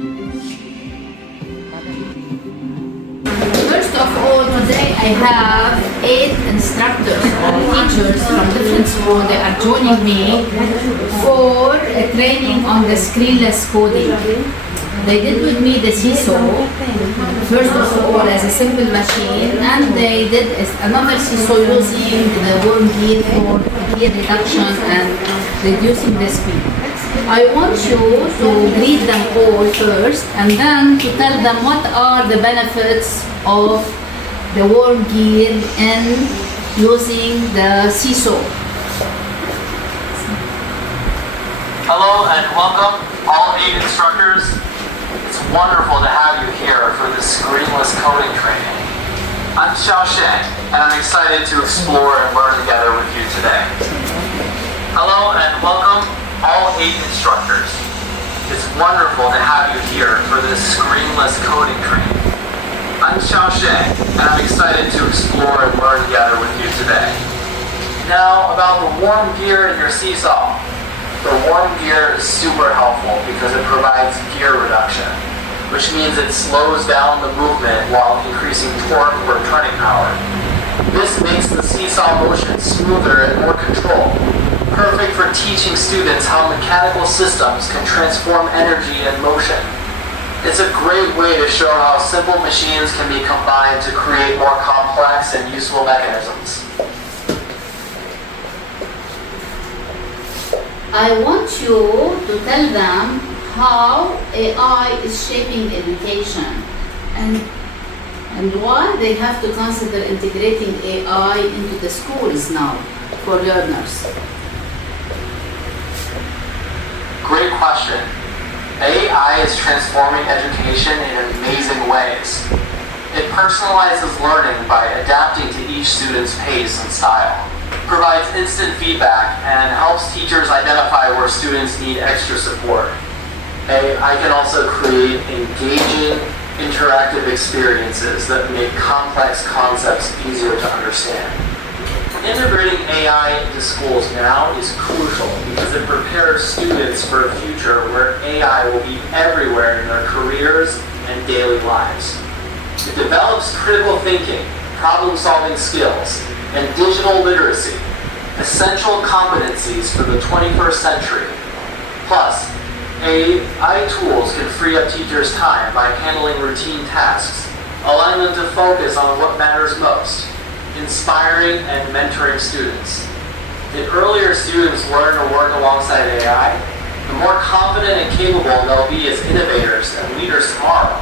First of all, today I have 8 instructors or teachers from different schools. They are joining me for a training on the screenless coding. They did with me the seesaw, first of all as a simple machine, and they did another seesaw using the worm gear for gear reduction and reducing the speed. I want you to greet them all first and then to tell them what are the benefits of the worm gear in using the seesaw. Hello and welcome, all 8 instructors. It's wonderful to have you here for this Screenless Coding training. I'm Xiaosheng, and I'm excited to explore and learn together with you today. Hello and welcome, all 8 instructors. It's wonderful to have you here for this Screenless Coding training. I'm Xiaosheng, and I'm excited to explore and learn together with you today. Now, about the worm gear in your seesaw. The worm gear is super helpful because it provides gear reduction, which means it slows down the movement while increasing torque or turning power. This makes the seesaw motion smoother and more controlled, perfect for teaching students how mechanical systems can transform energy and motion. It's a great way to show how simple machines can be combined to create more complex and useful mechanisms. I want you to tell them how AI is shaping education and why they have to consider integrating AI into the schools now for learners. Great question. AI is transforming education in amazing ways. It personalizes learning by adapting to each student's pace and style, provides instant feedback, and helps teachers identify where students need extra support. AI can also create engaging, interactive experiences that make complex concepts easier to understand. Integrating AI into schools now is crucial because it prepares students for a future where AI will be everywhere in their careers and daily lives. It develops critical thinking, problem-solving skills, and digital literacy, essential competencies for the 21st century. Plus, AI tools can free up teachers' time by handling routine tasks, allowing them to focus on what matters most, inspiring and mentoring students. The earlier students learn to work alongside AI, the more confident and capable they'll be as innovators and leaders tomorrow.